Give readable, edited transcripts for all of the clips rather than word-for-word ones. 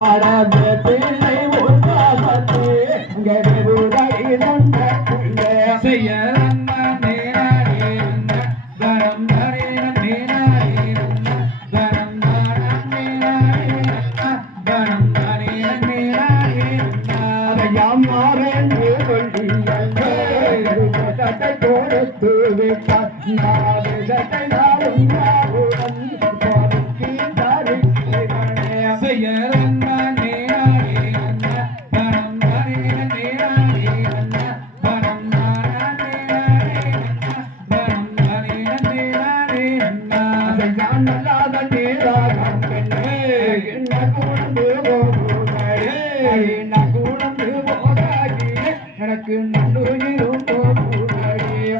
பிள்ளை உற்சாகத்தே கருவுரை நந்த பிள்ளை செய்ய கொடுத்து விட்டார் எனக்கு நன்றுயிரும்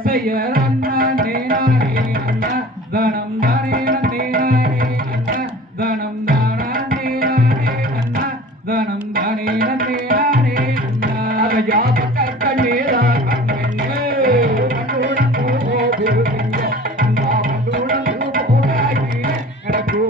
செய்ய தனம் தானே தனம் தனம் தானே கண்ணீரா எனக்கு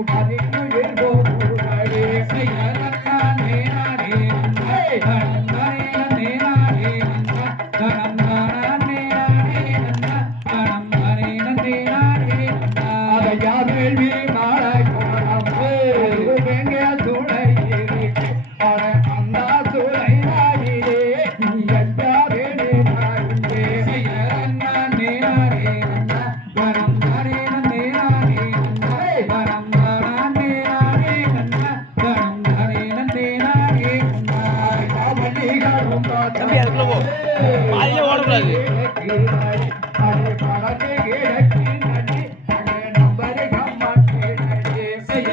தம்பி அதுக்குள்ள போ பாதியில ஓடக்கூடாது செய்ய